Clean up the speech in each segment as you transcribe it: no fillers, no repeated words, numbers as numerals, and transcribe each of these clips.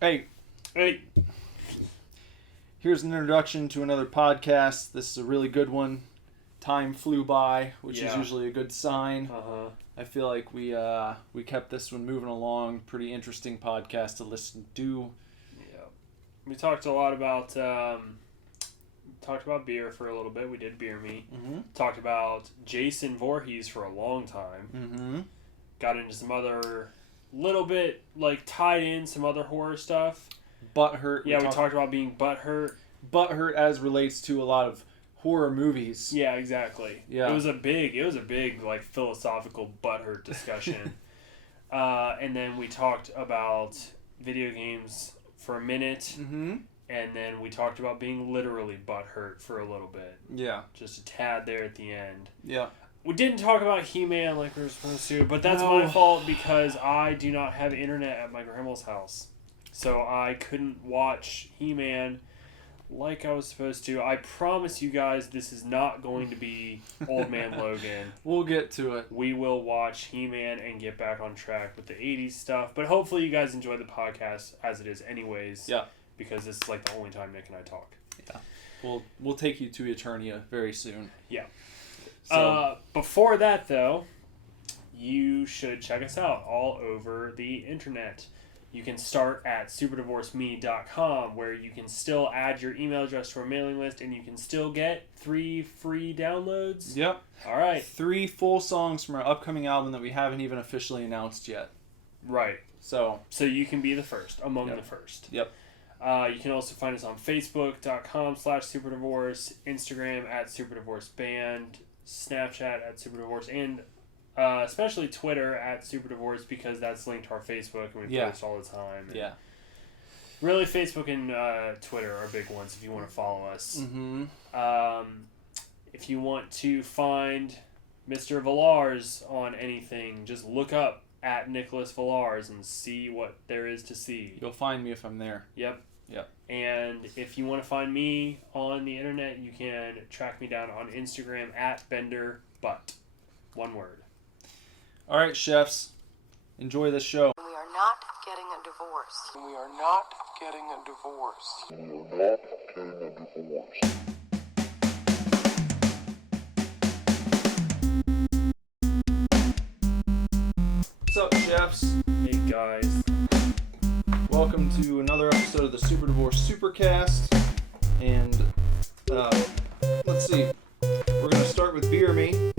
Hey, here's an introduction to another podcast. This is a really good one. Time flew by, which is usually a good sign. I feel like we kept this one moving along. Pretty interesting podcast to listen to. Yeah, we talked a lot about beer for a little bit. We did Beer Me. Mm-hmm. Talked about Jason Voorhees for a long time. Mm-hmm. Got into some other little bit like tied in some other horror stuff. Butthurt. Yeah, we talked about being butthurt. Butthurt as relates to a lot of horror movies. Yeah, exactly. Yeah. It was a big like philosophical butthurt discussion. And then we talked about video games for a minute. Mm-hmm. And then we talked about being literally butthurt for a little bit. Yeah. Just a tad there at the end. Yeah. We didn't talk about He-Man like we were supposed to, but that's my fault because I do not have internet at my grandma's house. So I couldn't watch He-Man like I was supposed to. I promise you guys this is not going to be Old Man Logan. We'll get to it. We will watch He-Man and get back on track with the 80s stuff. But hopefully you guys enjoy the podcast as it is anyways. Yeah. Because this is like the only time Nick and I talk. Yeah. We'll take you to Eternia very soon. Yeah. So, before that, though, you should check us out all over the internet. You can start at superdivorceme.com, where you can still add your email address to our mailing list, and you can still get 3 free downloads. Yep. All right. 3 full songs from our upcoming album that we haven't even officially announced yet. Right. So you can be the first, among the first. Yep. You can also find us on Facebook.com/superdivorce, Instagram at superdivorceband, Snapchat at superdivorce, and especially Twitter at superdivorce because that's linked to our Facebook and we post all the time. Yeah. Really, Facebook and Twitter are big ones if you want to follow us. Mm-hmm. If you want to find Mr. Villars on anything, just look up at Nicholas Villars and see what there is to see. You'll find me if I'm there. Yep. Yep. And if you want to find me on the internet, you can track me down on Instagram at BenderButt. One word. All right, chefs. Enjoy this show. We are not getting a divorce. We are not getting a divorce. We are not getting a divorce. What's up, chefs? Hey, guys. Welcome to another episode of the Super Divorce Supercast. And let's see. We're going to start with Beer Me.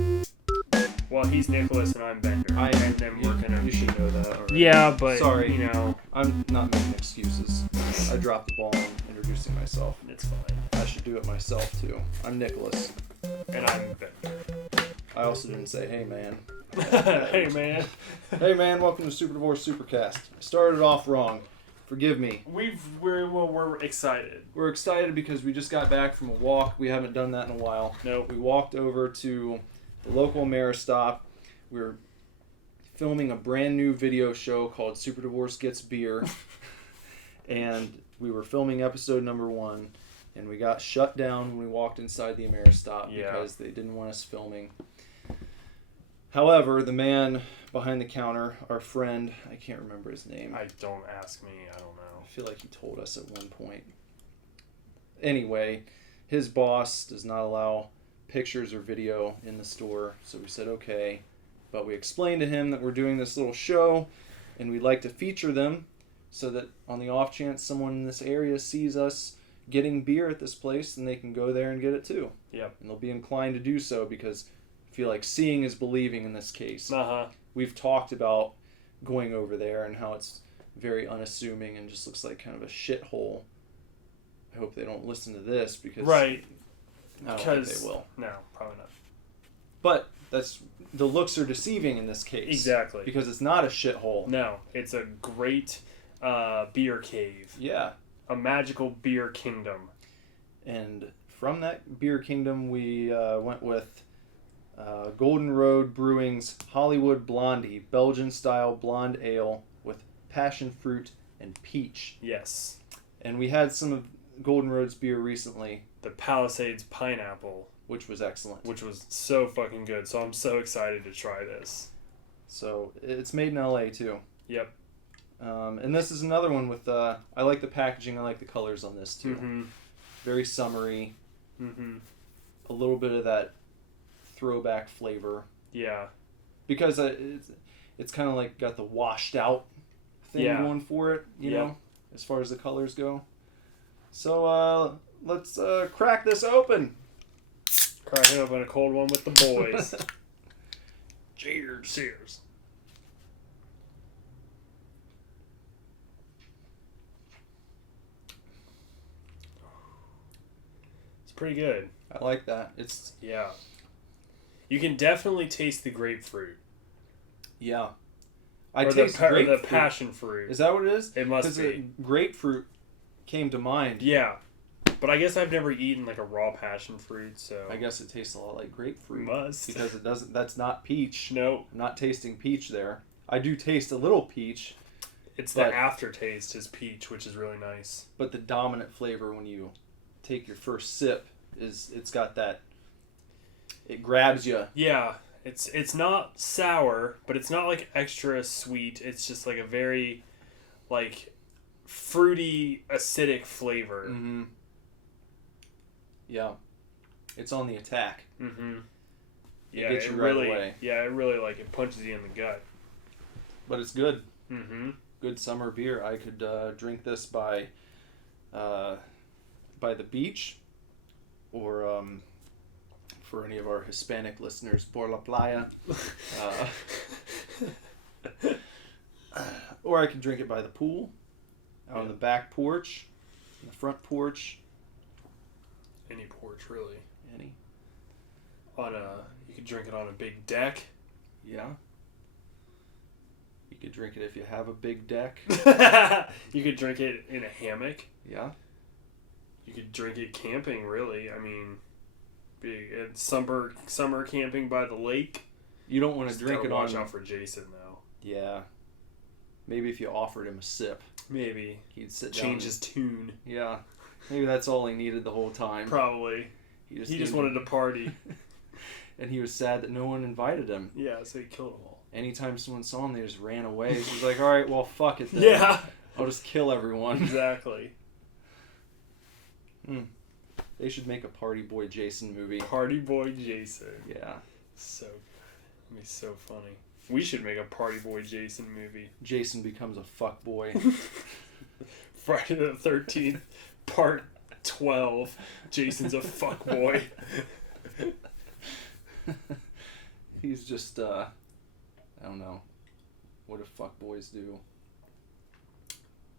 Well, he's Nicholas and I'm Bender. And then we're gonna. You should know that already. Yeah, but sorry, you know, I'm not making excuses. I dropped the ball in introducing myself. It's fine. I should do it myself too. I'm Nicholas. And I'm Bender. I also didn't say, hey man. Hey man. Hey man, welcome to Super Divorce Supercast. I started off wrong. Forgive me. We're excited. We're excited because we just got back from a walk. We haven't done that in a while. Nope. We walked over to the local Maristop. We were filming a brand new video show called Super Divorce Gets Beer. And we were filming episode number 1. And we got shut down when we walked inside the Maristop because they didn't want us filming. However, the man behind the counter, our friend, I can't remember his name. Don't ask me. I don't know. I feel like he told us at one point. Anyway, his boss does not allow pictures or video in the store, so we said okay. But we explained to him that we're doing this little show and we'd like to feature them so that on the off chance someone in this area sees us getting beer at this place, then they can go there and get it too. Yep. And they'll be inclined to do so because I feel like seeing is believing in this case. We've talked about going over there and how it's very unassuming and just looks like kind of a shithole. I hope they don't listen to this because I don't think they will. No, probably not. But the looks are deceiving in this case. Exactly. Because it's not a shithole. No, it's a great beer cave. Yeah. A magical beer kingdom. And from that beer kingdom, we went with Golden Road Brewing's Hollywood Blondie, Belgian-style blonde ale with passion fruit and peach. Yes. And we had some of Golden Road's beer recently. The Palisades Pineapple. Which was excellent. Which was so fucking good. So I'm so excited to try this. So it's made in LA too. Yep. And this is another one with, I like the packaging, I like the colors on this too. Mm-hmm. Very summery. Mm-hmm. A little bit of that throwback flavor. Yeah. Because it's kind of like got the washed out thing going for it, you know, as far as the colors go. So let's crack this open. Crack it open, a cold one with the boys. Cheers. Cheers. It's pretty good. I like that. It's You can definitely taste the grapefruit. Yeah. I Or taste the passion fruit. Is that what it is? It must be. Because grapefruit came to mind. Yeah. But I guess I've never eaten like a raw passion fruit, so I guess it tastes a lot like grapefruit. Must. Because it doesn't. That's not peach. No. I'm not tasting peach there. I do taste a little peach. It's the aftertaste is peach, which is really nice. But the dominant flavor when you take your first sip is it's got that. It grabs you. Yeah. It's not sour, but it's not like extra sweet. It's just like a very like fruity, acidic flavor. Mm-hmm. Yeah. It's on the attack. Mm-hmm. It Yeah, gets you it right really, away. yeah, it really like it punches you in the gut. But it's good. Mm-hmm. Good summer beer. I could drink this by the beach, or for any of our Hispanic listeners, por la playa. Or I could drink it by the pool, out on the back porch, the front porch. Any porch, really. Any. You could drink it on a big deck. Yeah. You could drink it if you have a big deck. You could drink it in a hammock. Yeah. You could drink it camping, really. I mean, summer camping by the lake. You don't want to drink it on... Watch out for Jason, though. Yeah. Maybe if you offered him a sip. Maybe. He'd sit down. Change his tune. Yeah. Maybe that's all he needed the whole time. Probably. He just wanted to party. And he was sad that no one invited him. Yeah, so he killed them all. Anytime someone saw him, they just ran away. So he's like, alright, well, fuck it then. Yeah. I'll just kill everyone. Exactly. They should make a Party Boy Jason movie. Party Boy Jason. Yeah. So good. That'd be so funny. We should make a Party Boy Jason movie. Jason becomes a fuckboy. Friday the 13th, part 12. Jason's a fuckboy. He's just, I don't know. What do fuckboys do?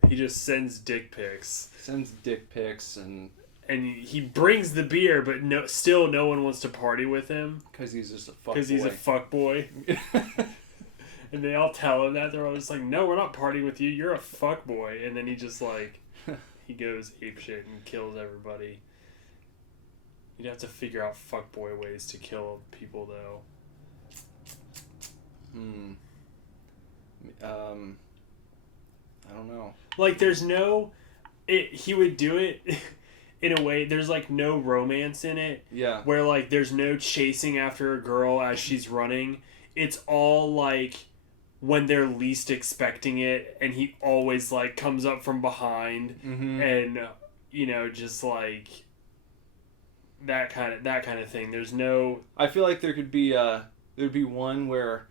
He just sends dick pics. Sends dick pics and he brings the beer, but still no one wants to party with him. Because he's just a fuckboy. Because he's a fuckboy. And they all tell him that. They're all just like, no, we're not partying with you. You're a fuckboy. And then he just like, he goes apeshit and kills everybody. You'd have to figure out fuckboy ways to kill people, though. I don't know. Like, there's no... he would do it in a way... There's, like, no romance in it. Yeah. Where, like, there's no chasing after a girl as she's running. It's all, like, when they're least expecting it, and he always, like, comes up from behind. Mm-hmm. And, you know, just, like... That kind of thing. There's no... I feel like there could be there'd be one where,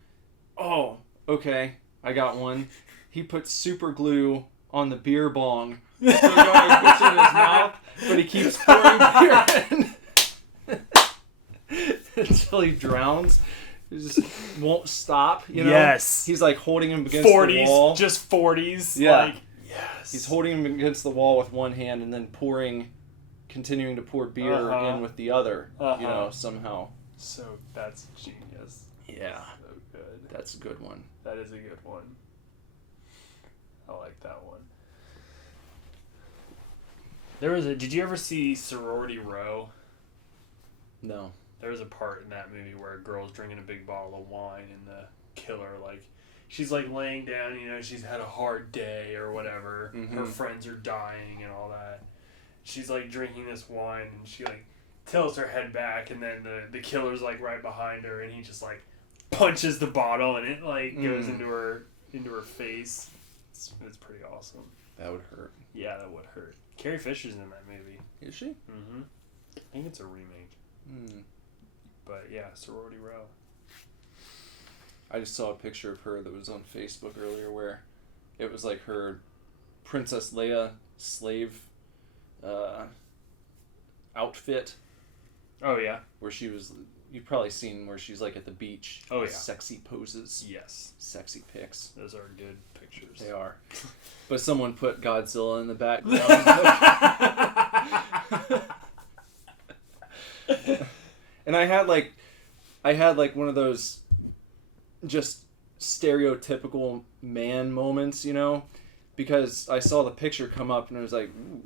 oh, okay, I got one. He puts super glue on the beer bong, so the guy puts it in his mouth, but he keeps pouring beer in until he drowns. He just won't stop. You know? Yes. He's like holding him against the wall. Just 40s. Yeah. Like, yes. He's holding him against the wall with one hand and then continuing to pour beer in with the other, you know, somehow. So, that's genius. Yeah. So good. That's a good one. That is a good one. I like that one. Did you ever see Sorority Row? No. There was a part in that movie where a girl's drinking a big bottle of wine and the killer, like, she's like laying down, you know, she's had a hard day or whatever. Mm-hmm. Her friends are dying and all that. She's like drinking this wine and she like tilts her head back and then the killer's like right behind her and he just like punches the bottle and it like goes into her face. It's pretty awesome. That would hurt. Yeah, that would hurt. Carrie Fisher's in that movie. Is she? Mm-hmm. I think it's a remake. But yeah, Sorority Row. I just saw a picture of her that was on Facebook earlier where it was like her Princess Leia slave outfit. Oh, yeah? Where she was... You've probably seen where she's like at the beach. Oh, yeah. Sexy poses. Yes. Sexy pics. Those are good pictures. They are. But someone put Godzilla in the background. And I had like one of those just stereotypical man moments, you know? Because I saw the picture come up and I was like, ooh.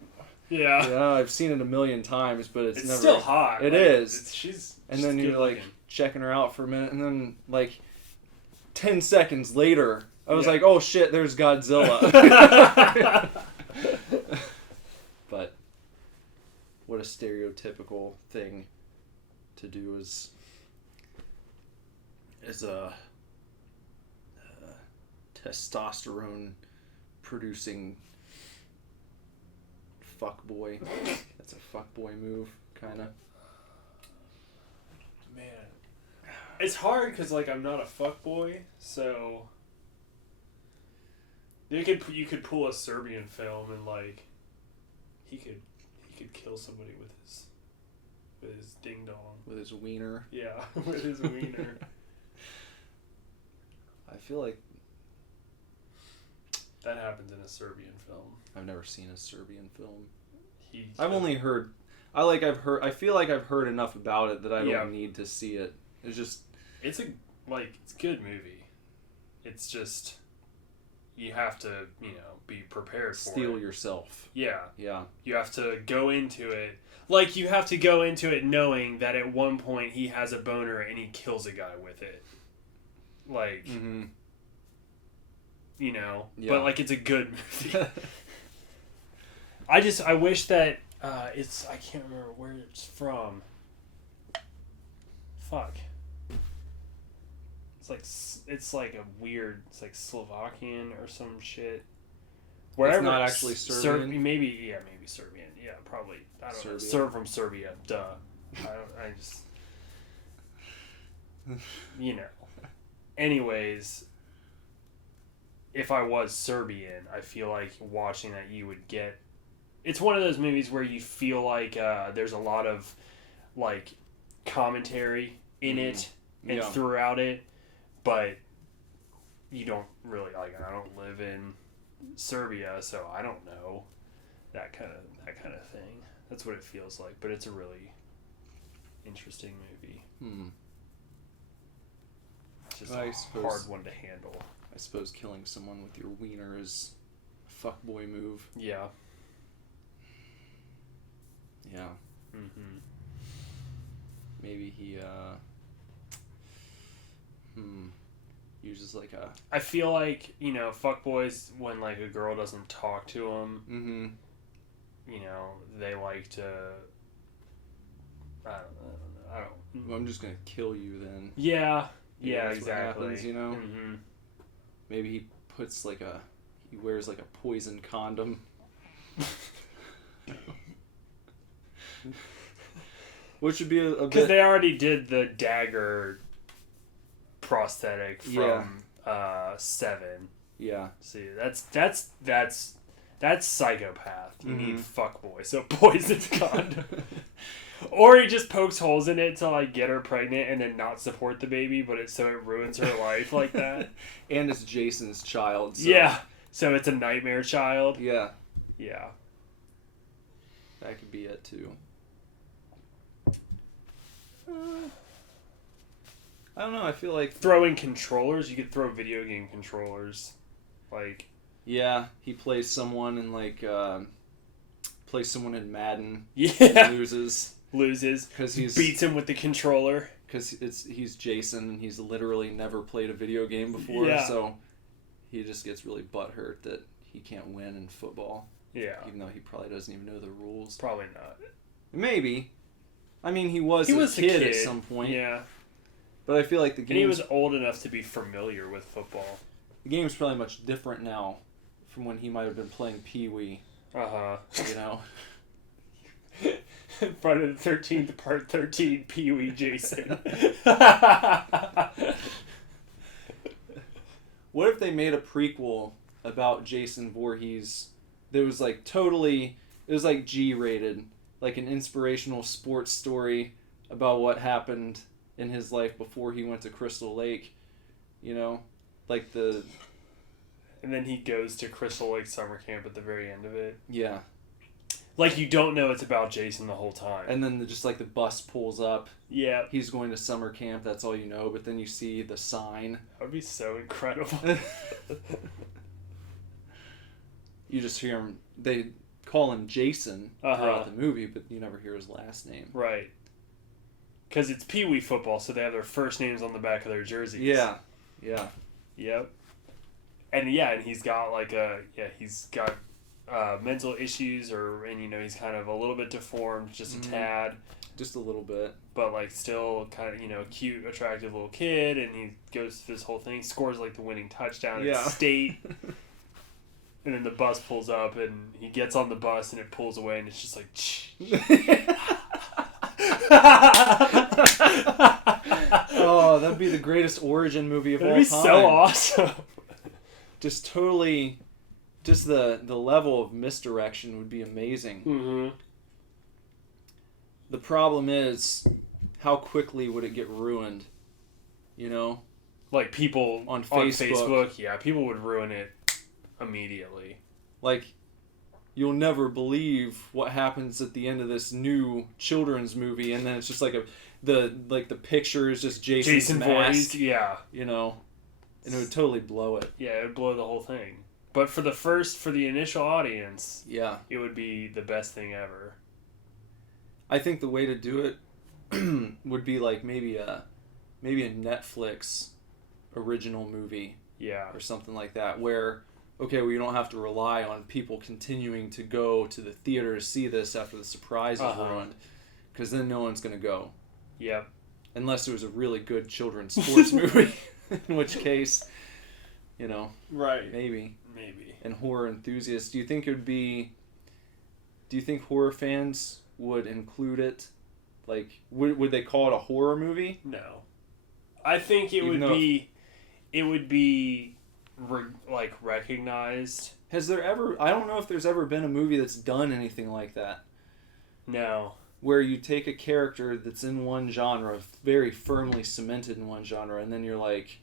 Yeah, I've seen it a million times, but it's never... still hot. It is. She's then you're like checking her out for a minute, and then like 10 seconds later, I was like, oh shit, there's Godzilla. But what a stereotypical thing to do is a testosterone producing fuckboy. That's a fuckboy move, kind of. Man, it's hard because like I'm not a fuckboy, so you could pull a Serbian film and like he could kill somebody with his ding dong, with his wiener. Yeah, with his wiener. I feel like that happens in a Serbian film. I've never seen a Serbian film. I feel like I've heard enough about it that I don't need to see it. It's a good movie. It's just you have to, be prepared for it. Steel yourself. Yeah. Yeah. You have to go into it. Like, you have to go into it knowing that at one point he has a boner and he kills a guy with it. Like, but like it's a good movie. I wish that I can't remember where it's from. Fuck. It's like a weird, it's like Slovakian or some shit. Wherever it's not actually Serbian. Maybe Serbian. Yeah, probably. I don't know. Serb from Serbia. Duh. I just Anyways, if I was Serbian, I feel like watching that you would get... It's one of those movies where you feel like there's a lot of like commentary in it and throughout it, but you don't really like. I don't live in Serbia, so I don't know that kind of thing. That's what it feels like, but it's a really interesting movie. It's just a hard one to handle. I suppose killing someone with your wiener is a fuckboy move. Yeah. Yeah. Maybe he uses like a... I feel like, fuckboys, when like a girl doesn't talk to them, they like to... I don't know. Well, I'm just gonna kill you then. Yeah. Maybe Yeah, that's exactly. What happens, Maybe he puts he wears like a poison condom. Which would be a bit... Because they already did the dagger prosthetic from 7. Yeah. See, that's psychopath. You need fuckboy, so poison condom. Or he just pokes holes in it to like get her pregnant and then not support the baby, but it ruins her life like that. And it's Jason's child. So. Yeah. So it's a nightmare child. Yeah. Yeah. That could be it too. I don't know. I feel like throwing controllers. You could throw video game controllers, like. Yeah, he plays someone in plays someone in Madden. Yeah. Loses because he beats him with the controller. Because he's Jason and he's literally never played a video game before. Yeah. So he just gets really butthurt that he can't win in football. Yeah. Even though he probably doesn't even know the rules. Probably not. Maybe. I mean, he was a kid at some point. Yeah. But I feel like the game... And he was old enough to be familiar with football. The game's probably much different now from when he might have been playing Pee-wee, Uh-huh. you know? Friday the 13th, part 13, Pee-wee Jason. What if they made a prequel about Jason Voorhees that was like totally, it was like G-rated, like an inspirational sports story about what happened in his life before he went to Crystal Lake, you know? Like the... And then he goes to Crystal Lake summer camp at the very end of it. Yeah. Like, you don't know it's about Jason the whole time. And then just like the bus pulls up. Yeah. He's going to summer camp, that's all you know, but then you see the sign. That would be so incredible. You just hear him, they call him Jason Uh-huh. throughout the movie, but you never hear his last name. Right. Because it's Pee-wee football, so they have their first names on the back of their jerseys. Yeah. Yeah. Yep. And he's got mental issues, and he's kind of a little bit deformed, just a tad, Just a little bit. but like still kind of cute, attractive little kid, and he goes through this whole thing, scores like the winning touchdown at state, and then the bus pulls up, and he gets on the bus, and it pulls away, and it's just like, Oh, that'd be the greatest origin movie of all that'd time. be so awesome. Just totally, just the level of misdirection would be amazing. Mm-hmm. The problem is, how quickly would it get ruined? You know? Like people On Facebook. Yeah, people would ruin it immediately. Like, you'll never believe what happens at the end of this new children's movie, and then it's just like the picture is just Jason's Jason mask, Voorhees, yeah. you know? And it would totally blow it. Yeah, it would blow the whole thing. But for the initial audience, Yeah. it would be the best thing ever. I think the way to do it would be like maybe a Netflix original movie. Yeah. Or something like that, where, okay, well, you don't have to rely on people continuing to go to the theater to see this after the surprise is ruined, because then no one's going to go. Yep. Unless it was a really good children's sports movie, in which case, Right. maybe. Maybe. And horror enthusiasts, do you think horror fans would include it? Like, would they call it a horror movie? No. I think it would be recognized. Has there ever, I don't know if there's ever been a movie that's done anything like that. No. Where you take a character that's in one genre, very firmly cemented in one genre, and then you're like,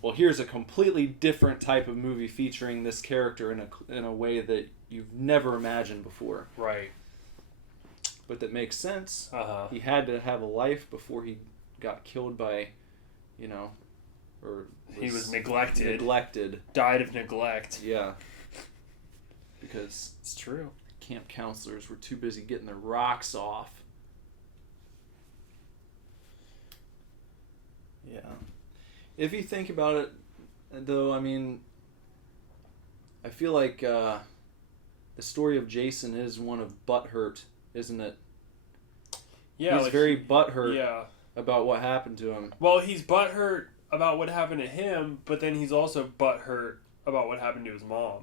well, here's a completely different type of movie featuring this character in a way that you've never imagined before. Right. But that makes sense. Uh-huh. He had to have a life before he got killed by, or He was neglected. Died of neglect. Yeah. Because It's true. camp counselors were too busy getting their rocks off. Yeah. If you think about it, though, I mean, I feel like the story of Jason is one of butthurt, isn't it? Yeah. He's very butthurt Yeah. about what happened to him. Well, he's butthurt about what happened to him, but then he's also butthurt about what happened to his mom.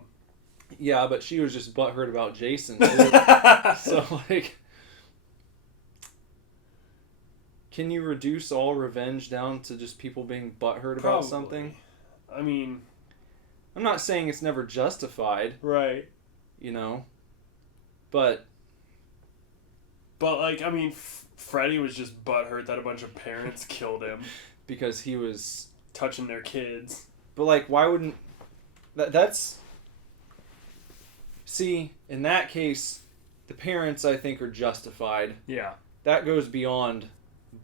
Yeah, but she was just butthurt about Jason, too. So, like, can you reduce all revenge down to just people being butthurt about something? I mean, I'm not saying it's never justified, right. But like, I mean, Freddy was just butthurt that a bunch of parents killed him. Because he was touching their kids. But, like, why wouldn't... That's... See, in that case, the parents, I think, are justified. Yeah. That goes beyond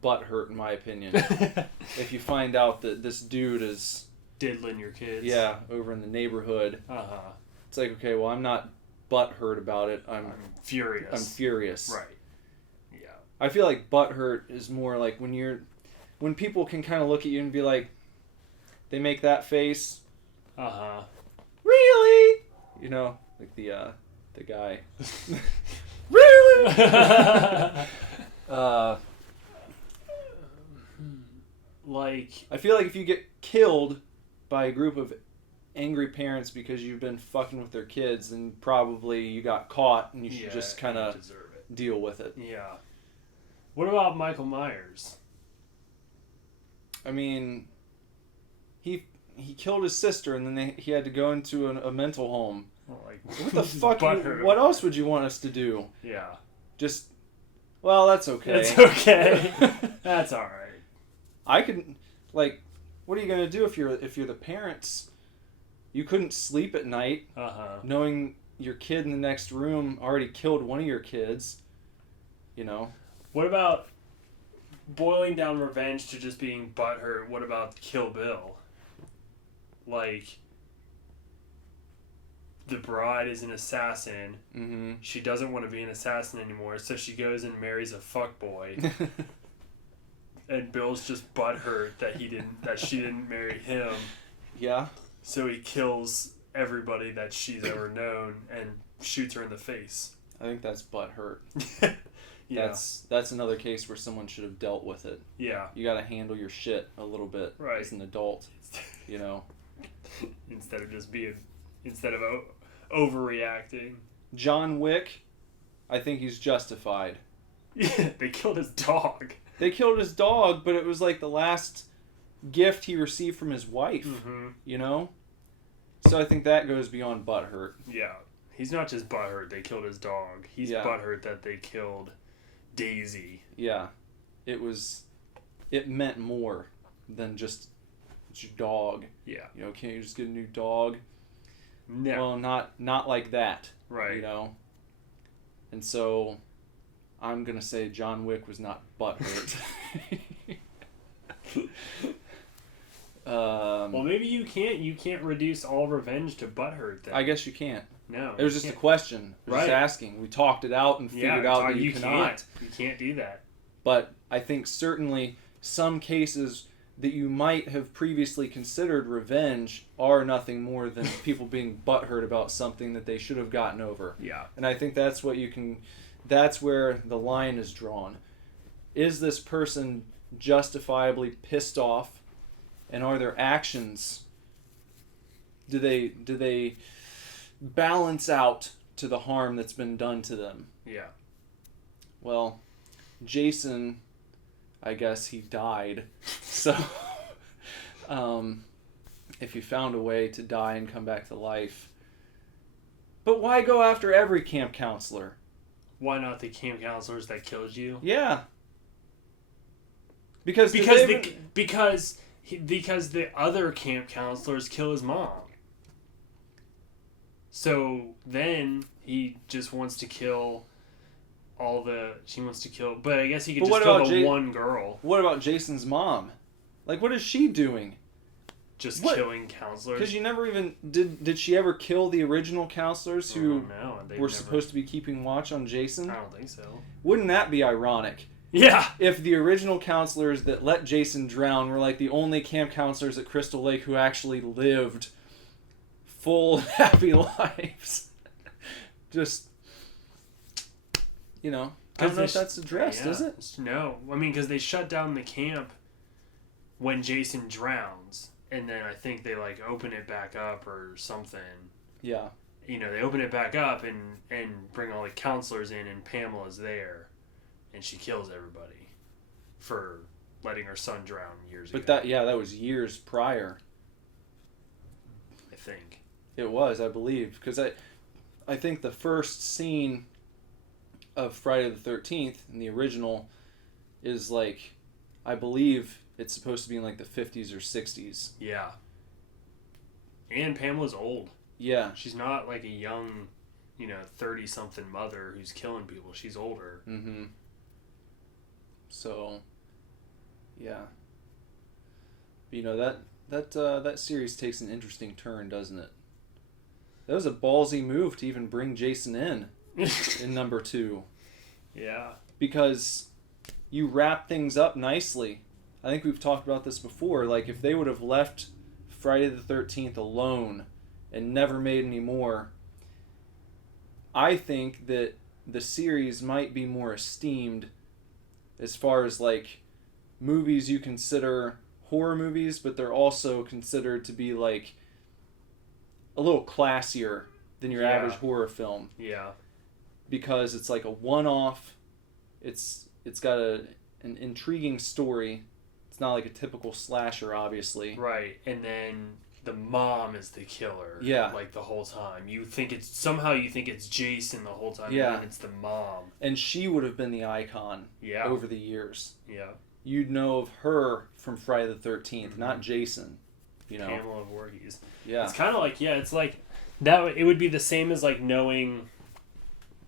butthurt, in my opinion. If you find out that this dude is... diddling your kids. Yeah, over in the neighborhood. Uh-huh. It's like, okay, well, I'm not butthurt about it. I'm furious. I'm furious. Right. Yeah. I feel like butthurt is more like when people can kind of look at you and be like, they make that face. Uh-huh. Really? Like the guy. Really? Like, I feel like if you get killed by a group of angry parents because you've been fucking with their kids, and probably you got caught, and you should just kind of deal with it. Yeah. What about Michael Myers? I mean, he killed his sister, and then he had to go into a mental home. Well, like, What the fuck? What else would you want us to do? Yeah. Just, well, that's okay. It's okay. That's all right. I could, like, what are you gonna do if you're the parents? You couldn't sleep at night, knowing your kid in the next room already killed one of your kids. You know. What about boiling down revenge to just being butthurt? What about Kill Bill? Like, the bride is an assassin. Mm-hmm. She doesn't want to be an assassin anymore, so she goes and marries a fuckboy. And Bill's just butthurt that she didn't marry him. Yeah. So he kills everybody that she's ever known and shoots her in the face. I think that's butthurt. Yeah. That's another case where someone should have dealt with it. Yeah. You got to handle your shit a little bit as an adult, you know. Instead of overreacting. John Wick, I think he's justified. Yeah, they killed his dog. They killed his dog, but it was like the last gift he received from his wife, you know? So I think that goes beyond butthurt. Yeah. He's not just butthurt they killed his dog. He's butthurt that they killed Daisy. Yeah. It meant more than just it's your dog. Yeah. You know, can't you just get a new dog? No. Well, not like that. Right. You know? And so I'm going to say John Wick was not butthurt. Well, maybe you can't reduce all revenge to butthurt then. I guess you can't. No. It was just a question. I was just asking. We talked it out and figured out that you cannot. You can't do that. But I think certainly some cases that you might have previously considered revenge are nothing more than people being butthurt about something that they should have gotten over. Yeah. And I think that's that's where the line is drawn. Is this person justifiably pissed off, and are their actions, do they balance out to the harm that's been done to them? Yeah. Well, Jason, I guess he died. So, if you found a way to die and come back to life. But why go after every camp counselor? Why not the camp counselors that killed you? Yeah. Because the other camp counselors kill his mom. So then he just wants to kill but I guess he could just kill the one girl. What about Jason's mom? Like, what is she doing? Just killing counselors? Because you never even... Did she ever kill the original counselors who were supposed to be keeping watch on Jason? I don't think so. Wouldn't that be ironic? Yeah. If the original counselors that let Jason drown were like the only camp counselors at Crystal Lake who actually lived full, happy lives. Just, you know, I don't know if that's addressed, is it? No. I mean, because they shut down the camp when Jason drowns. And then I think they, like, open it back up or something. Yeah. You know, they open it back up and bring all the counselors in, and Pamela's there. And she kills everybody for letting her son drown years ago. But that was years prior. I think. It was, I believe. Because I think the first scene of Friday the 13th in the original is, like, I believe... It's supposed to be in like the 50s or 60s. Yeah. And Pamela's old. Yeah. She's not like a young, 30-something mother who's killing people. She's older. Mm-hmm. So, yeah. That series takes an interesting turn, doesn't it? That was a ballsy move to even bring Jason in number 2. Yeah. Because you wrap things up nicely. I think we've talked about this before. Like, if they would have left Friday the 13th alone and never made any more, I think that the series might be more esteemed as far as, like, movies you consider horror movies, but they're also considered to be, like, a little classier than your Yeah. average horror film. Yeah. Because it's like a one-off. It's got an intriguing story. It's not like a typical slasher, obviously. Right. And then the mom is the killer. Yeah. Like the whole time. You think it's Jason the whole time. Yeah. And it's the mom. And she would have been the icon Yeah. over the years. Yeah. You'd know of her from Friday the 13th, not Jason. You know. Pamela Voorhees. Yeah. It's kind of like, it's like that. It would be the same as like knowing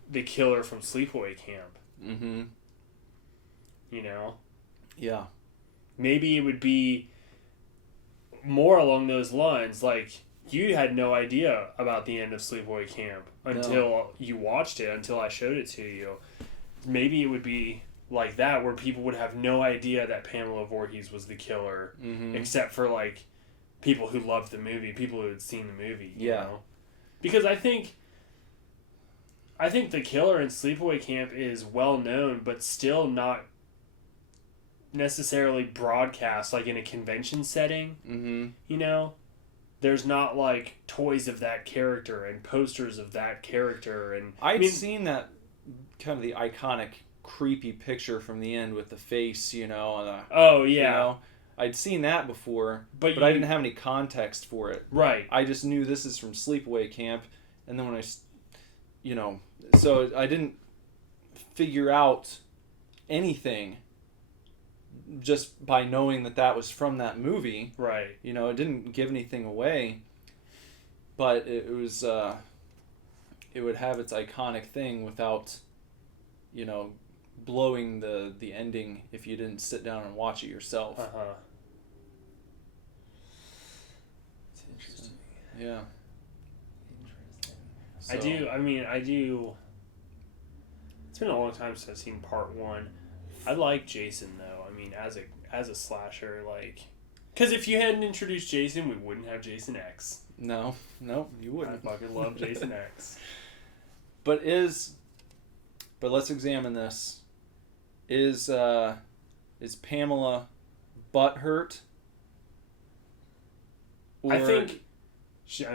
the killer from Sleepaway Camp. Mm-hmm. You know? Yeah. Maybe it would be more along those lines. Like, you had no idea about the end of Sleepaway Camp until you watched it, until I showed it to you. Maybe it would be like that, where people would have no idea that Pamela Voorhees was the killer, except for, like, people who loved the movie, people who had seen the movie. You know? Because I think the killer in Sleepaway Camp is well known, but still not necessarily broadcast like in a convention setting. You know, there's not like toys of that character and posters of that character, and I'd seen that kind of the iconic creepy picture from the end with the face, you know, and you know, I'd seen that before, but I didn't have any context for it. Right. I just knew this is from Sleepaway Camp, and then when you know, so I didn't figure out anything just by knowing that was from that movie. Right. You know, it didn't give anything away, but it was, it would have its iconic thing without, you know, blowing the ending if you didn't sit down and watch it yourself. It's interesting. Yeah. I do. It's been a long time since I've seen part one. I like Jason though. I mean, as a slasher, like, because if you hadn't introduced Jason, we wouldn't have Jason X. No, you wouldn't. I fucking love Jason X. But let's examine this. Is Pamela butthurt? I think she's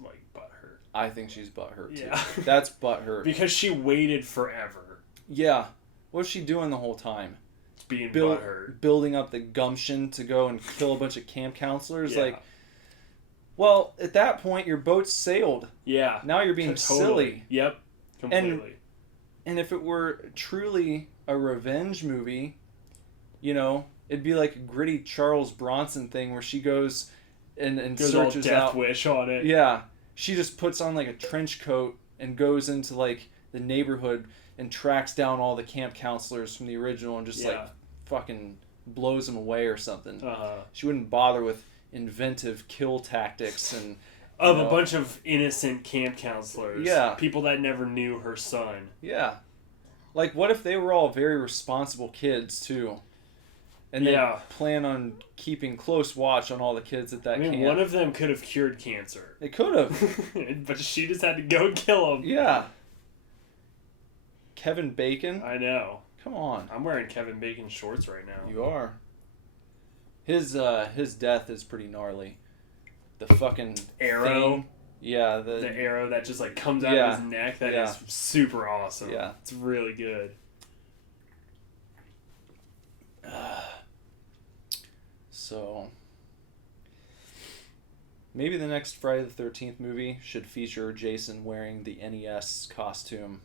like butthurt. I think she's butthurt too. Yeah. That's butthurt. Because she waited forever. Yeah. What's she doing the whole time? Being butthurt. Building up the gumption to go and kill a bunch of camp counselors? Yeah. Like, well, at that point, your boat's sailed. Yeah. Now you're being silly. Yep. Completely. And if it were truly a revenge movie, you know, it'd be like a gritty Charles Bronson thing where she goes and searches all Death out. Wish on it. Yeah. She just puts on like a trench coat and goes into like the neighborhood and tracks down all the camp counselors from the original and just like fucking blows them away or something. She wouldn't bother with inventive kill tactics and of a bunch of innocent camp counselors. Yeah. People that never knew her son. Yeah. Like, what if they were all very responsible kids, too? And they plan on keeping close watch on all the kids at that camp. One of them could have cured cancer. They could have. But she just had to go kill him. Yeah. Kevin Bacon? I know. Come on. I'm wearing Kevin Bacon shorts right now. You are. His death is pretty gnarly. The fucking arrow. thing. Yeah, the arrow that just like comes out of his neck. That is super awesome. Yeah. It's really good. So maybe the next Friday the 13th movie should feature Jason wearing the NES costume.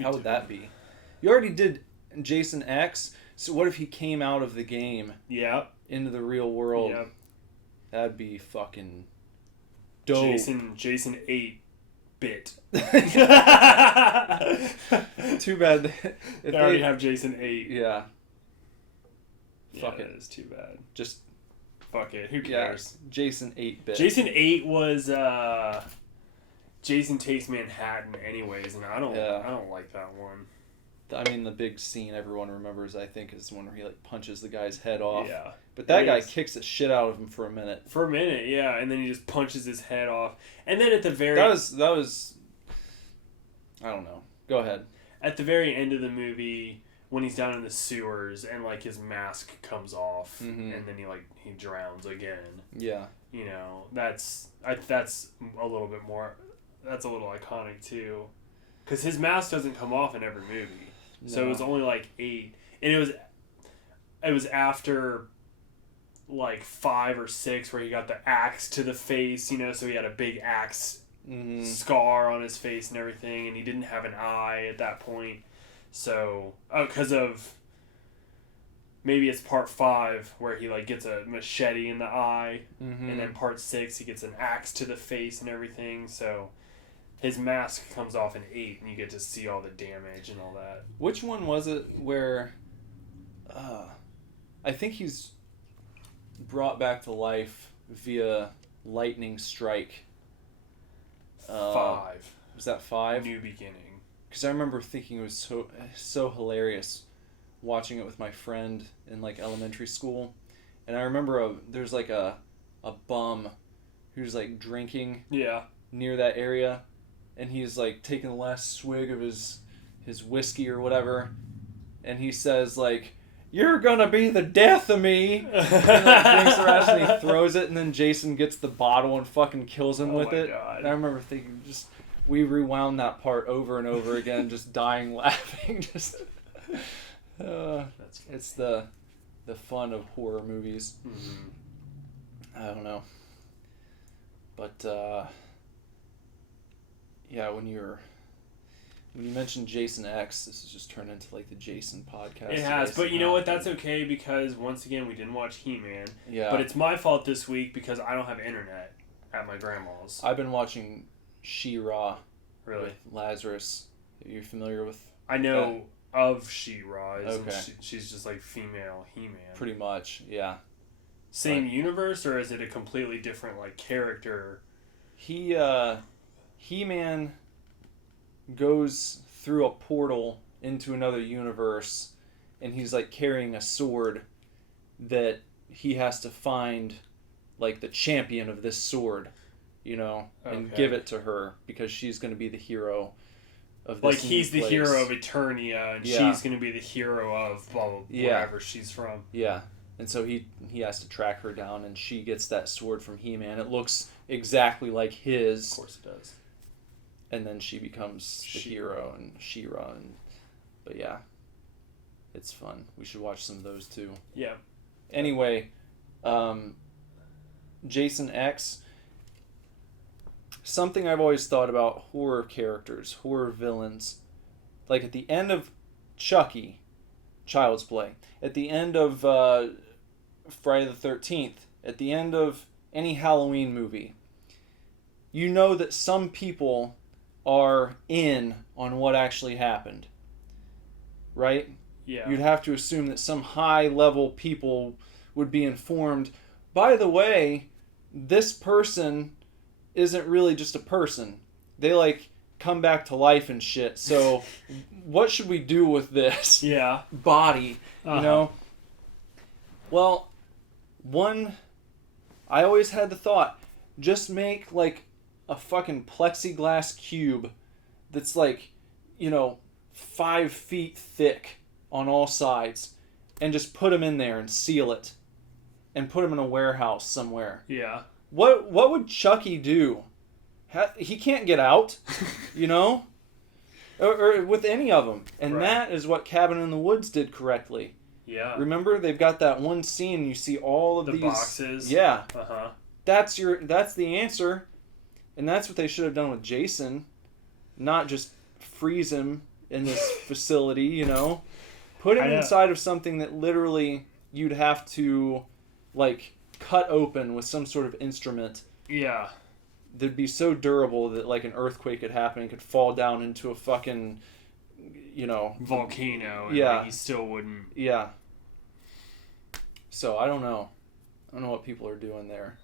How would that be? You already did Jason X, so what if he came out of the game into the real world? Yep. That'd be fucking dope. Jason 8-bit. Too bad. They already have Jason 8. Yeah. Fuck it. That is too bad. Just fuck it. Who cares? Yeah, Jason 8-bit. Jason 8 was Jason Takes Manhattan anyways, and I don't like that one. I mean, the big scene everyone remembers, I think, is the one where he like punches the guy's head off. Yeah. But that guy kicks the shit out of him for a minute. For a minute, yeah, and then he just punches his head off. And then at the very... That was I don't know. Go ahead. At the very end of the movie, when he's down in the sewers and like his mask comes off, and then he drowns again. Yeah. You know, that's a little bit more. That's a little iconic too, because his mask doesn't come off in every movie. So it was only like 8, and it was after like 5 or 6 where he got the axe to the face, you know, so he had a big axe scar on his face and everything, and he didn't have an eye at that point. So, because of maybe it's part 5 where he like gets a machete in the eye, and then part 6 he gets an axe to the face and everything. So his mask comes off in 8, and you get to see all the damage and all that. Which one was it where I think he's brought back to life via lightning strike? 5. Was that 5? New Beginning. Because I remember thinking it was so hilarious watching it with my friend in like elementary school, and I remember there's like a bum who's like drinking near that area, and he's like taking the last swig of his whiskey or whatever, and he says like, "You're gonna be the death of me," and like drinks the rest, and he throws it, and then Jason gets the bottle and fucking kills him with it. God. And I remember thinking, we rewound that part over and over again, just dying laughing. It's the fun of horror movies. I don't know, but yeah, when you mentioned Jason X, this has just turned into like the Jason podcast. It has, but you know what? That's okay, because once again we didn't watch He-Man. Yeah. But it's my fault this week because I don't have internet at my grandma's. I've been watching She-Ra. Really? With Lazarus. Are you familiar with? I know of She-Ra. Okay. She's just like female He-Man. Pretty much, yeah. Same universe, or is it a completely different like character? He-Man goes through a portal into another universe, and he's like carrying a sword that he has to find like the champion of this sword, you know, and give it to her because she's going to be the hero of this like he's the place. hero of Eternia, and she's going to be the hero of wherever she's from. Yeah. And so he has to track her down, and she gets that sword from He-Man. It looks exactly like his. Of course it does. And then she becomes the hero and She-Ra. But yeah, it's fun. We should watch some of those too. Yeah. Anyway, Jason X. Something I've always thought about horror characters, horror villains. Like at the end of Chucky, Child's Play. At the end of Friday the 13th. At the end of any Halloween movie. You know that some people are in on what actually happened, right? Yeah. You'd have to assume that some high-level people would be informed, by the way, this person isn't really just a person. They, like, come back to life and shit, so what should we do with this body, you know? Well, I always had the thought, just make, like, a fucking plexiglass cube that's like, 5 feet thick on all sides, and just put him in there and seal it, and put him in a warehouse somewhere. Yeah. What would Chucky do? He can't get out, or with any of them. And that is what Cabin in the Woods did correctly. Yeah. Remember, they've got that one scene. You see all of the these boxes. Yeah. That's the answer. And that's what they should have done with Jason. Not just freeze him in this facility, Put him inside of something that literally you'd have to, like, cut open with some sort of instrument. Yeah. That'd be so durable that, like, an earthquake could happen and could fall down into a fucking, volcano. And yeah. Like, he still wouldn't. Yeah. So, I don't know. I don't know what people are doing there.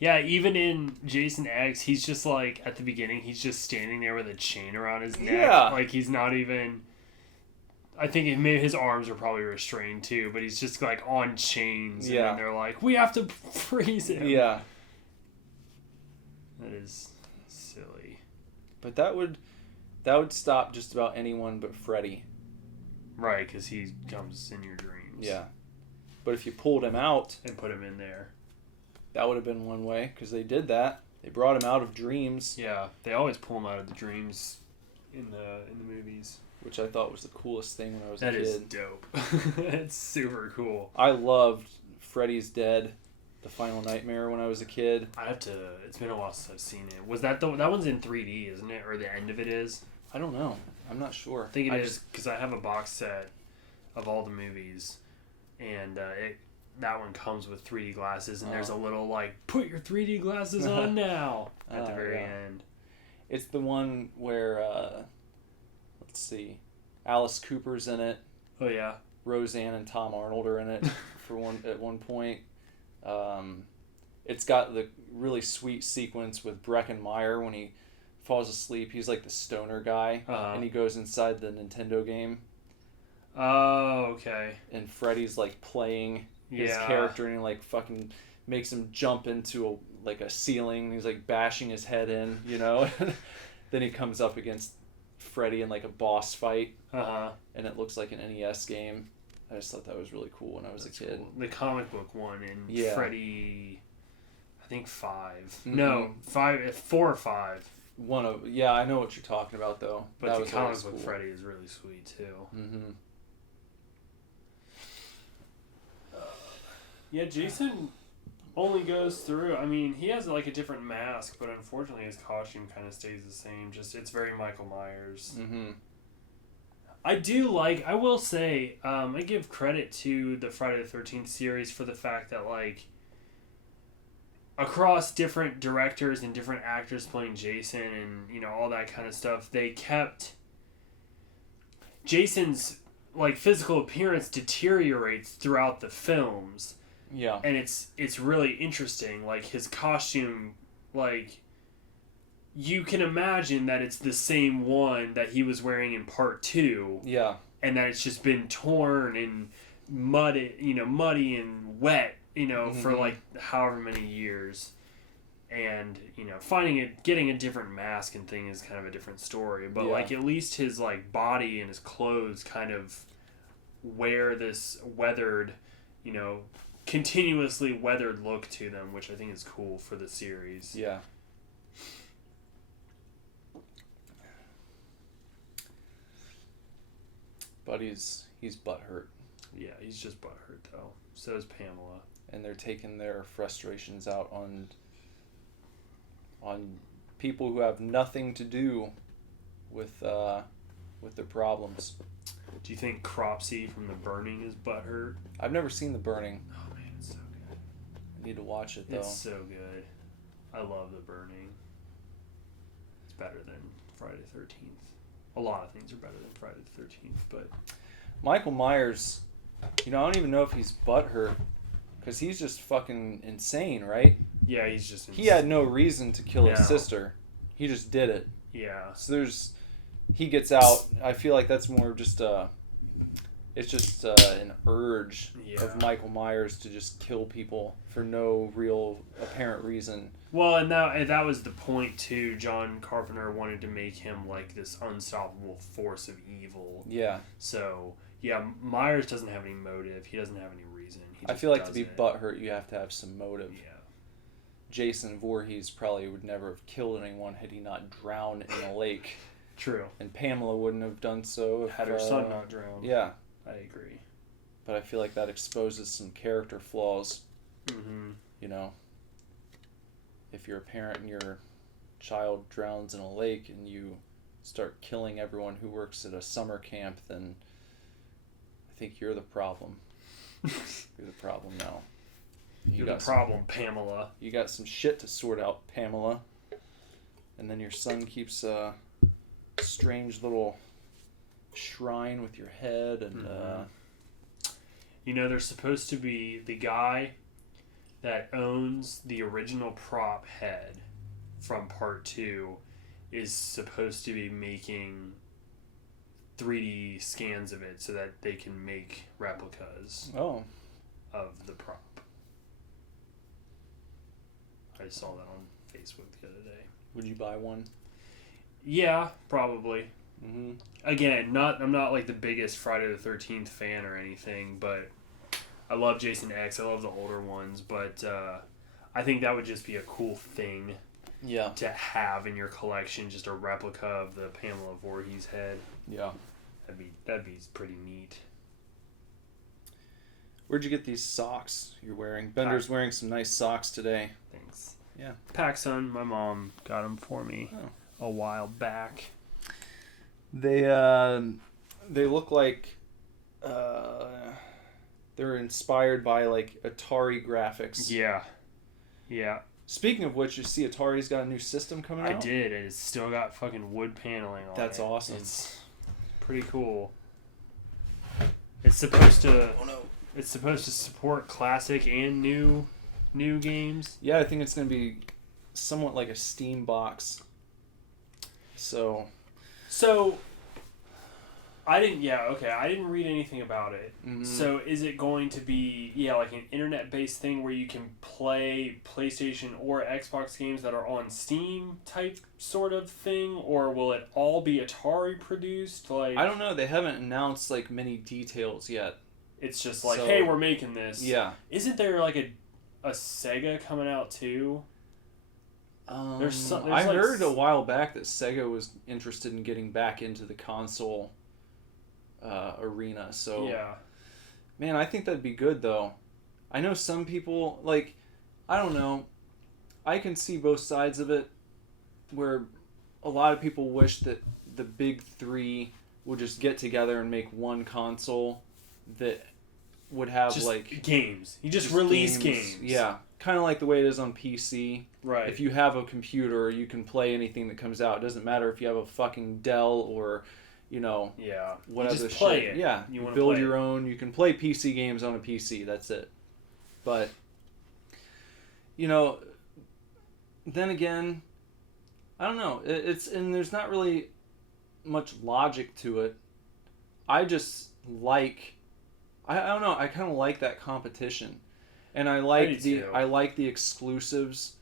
Yeah, even in Jason X, he's just like, at the beginning, he's just standing there with a chain around his neck. Yeah. Like, he's not even... I think maybe his arms are probably restrained too, but he's just like on chains. Yeah. And they're like, we have to freeze him. Yeah. That is silly. But that would stop just about anyone but Freddy. Right, because he comes in your dreams. Yeah. But if you pulled him out... And put him in there. That would have been one way, because they did that. They brought him out of dreams. Yeah, they always pull him out of the dreams in the movies. Which I thought was the coolest thing when I was a That kid. is dope. It's super cool. I loved Freddy's Dead, The Final Nightmare, when I was a kid. I have to. It's been a while since I've seen it. Was that that one's in 3D, isn't it? Or the end of it is? I don't know. I'm not sure. I think it is because I have a box set of all the movies, and that one comes with 3D glasses, and there's a little like, put your 3D glasses on now at the very end. It's the one where, let's see, Alice Cooper's in it. Oh yeah. Roseanne and Tom Arnold are in it at one point. It's got the really sweet sequence with Breckin Meyer when he falls asleep. He's like the stoner guy, and he goes inside the Nintendo game. Oh, okay. And Freddy's like playing his character, and he like fucking makes him jump into a ceiling. And he's like bashing his head in, you know. Then he comes up against Freddy in like a boss fight, and it looks like an NES game. I just thought that was really cool when I was a kid. Cool. The comic book one in Freddy, I think 5. Mm-hmm. No, 5, 4 or 5. I know what you're talking about though. But the comic book Freddy is really sweet too. Mm-hmm. Yeah, Jason only goes through. I mean, he has like a different mask, but unfortunately his costume kind of stays the same. Just it's very Michael Myers. Mm-hmm. I will say, I give credit to the Friday the 13th series for the fact that, like, across different directors and different actors playing Jason and, you know, all that kind of stuff, they kept Jason's, like, physical appearance deteriorates throughout the films. Yeah. And it's really interesting. Like, his costume, like, you can imagine that it's the same one that he was wearing in part 2. Yeah. And that it's just been torn and muddy and wet, for like however many years. And, getting a different mask and thing is kind of a different story. But like at least his like body and his clothes kind of wear this weathered, continuously weathered look to them, which I think is cool for the series. Yeah. But he's butthurt. Yeah, he's just butthurt though. So is Pamela. And they're taking their frustrations out on people who have nothing to do with their problems. Do you think Cropsy from The Burning is butthurt? I've never seen The Burning. Oh man, it's so good. I need to watch it though. It's so good. I love The Burning. It's better than Friday the 13th. A lot of things are better than Friday the 13th, but Michael Myers, I don't even know if he's butthurt, because he's just fucking insane, right? Yeah, he's just insane. He had no reason to kill his sister. He just did it. Yeah. So he gets out. I feel like that's more just it's just an urge of Michael Myers to just kill people for no real apparent reason. Well, and that was the point too. John Carpenter wanted to make him like this unstoppable force of evil. Yeah. So Myers doesn't have any motive. He doesn't have any reason. I feel like to be butthurt, you have to have some motive. Yeah. Jason Voorhees probably would never have killed anyone had he not drowned in a lake. True. And Pamela wouldn't have done so if had her son not drowned. Yeah. I agree. But I feel like that exposes some character flaws. Mm-hmm. If you're a parent and your child drowns in a lake and you start killing everyone who works at a summer camp, then I think you're the problem. You're the problem now. You're the problem, Pamela. You got some shit to sort out, Pamela. And then your son keeps a strange little shrine with your head and there's supposed to be the guy that owns the original prop head from part 2 is supposed to be making 3D scans of it so that they can make replicas of the prop. I saw that on Facebook the other day. Would you buy one? Yeah, probably. Mm-hmm. Again, I'm not like the biggest Friday the 13th fan or anything, but I love Jason X. I love the older ones, but I think that would just be a cool thing Yeah. to have in your collection, just a replica of the Pamela Voorhees head. Yeah. That'd be pretty neat. Where'd you get these socks you're wearing? Bender's wearing some nice socks today. Thanks. Yeah. PacSun, my mom got them for me a while back. They look like they're inspired by like Atari graphics. Yeah. Yeah. Speaking of which, you see Atari's got a new system coming out? I did, and it's still got fucking wood paneling on it. That's awesome. It's pretty cool. It's supposed to Oh no. It's supposed to support classic and new games. Yeah, I think it's going to be somewhat like a Steam box. So I didn't read anything about it. Mhm. So is it going to be like an internet-based thing where you can play PlayStation or Xbox games that are on Steam type sort of thing, or will it all be Atari produced? Like, I don't know. They haven't announced like many details yet. it's just like, So- hey, we're making this. Yeah. Isn't there like a Sega coming out too? There's I like heard a while back that Sega was interested in getting back into the console arena. So Yeah. man, I think that'd be good though. I know some people like, I don't know. I can see both sides of it, where a lot of people wish that the big three would just get together and make one console that would have Just like games. You just release games. Yeah, kind of like the way it is on PC. Right. If you have a computer, you can play anything that comes out. It doesn't matter if you have a fucking Dell or, Yeah. whatever You just shit. play it. Yeah, You you wanna build play your it. own. You can play PC games on a PC. That's it. But then again, I don't know. And there's not really much logic to it. I just like, I don't know. I kind of like that competition, and I like do too. I like the exclusives.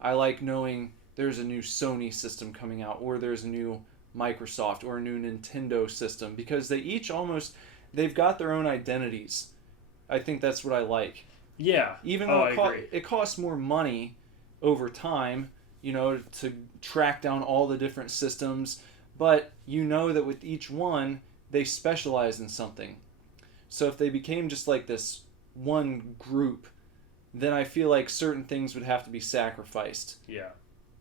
I like knowing there's a new Sony system coming out, or there's a new Microsoft or a new Nintendo system, because they've got their own identities. I think that's what I like. Yeah. Even Oh, though I agree. it costs more money over time, to track down all the different systems, but that with each one, they specialize in something. So if they became just like this one group, then I feel like certain things would have to be sacrificed. Yeah.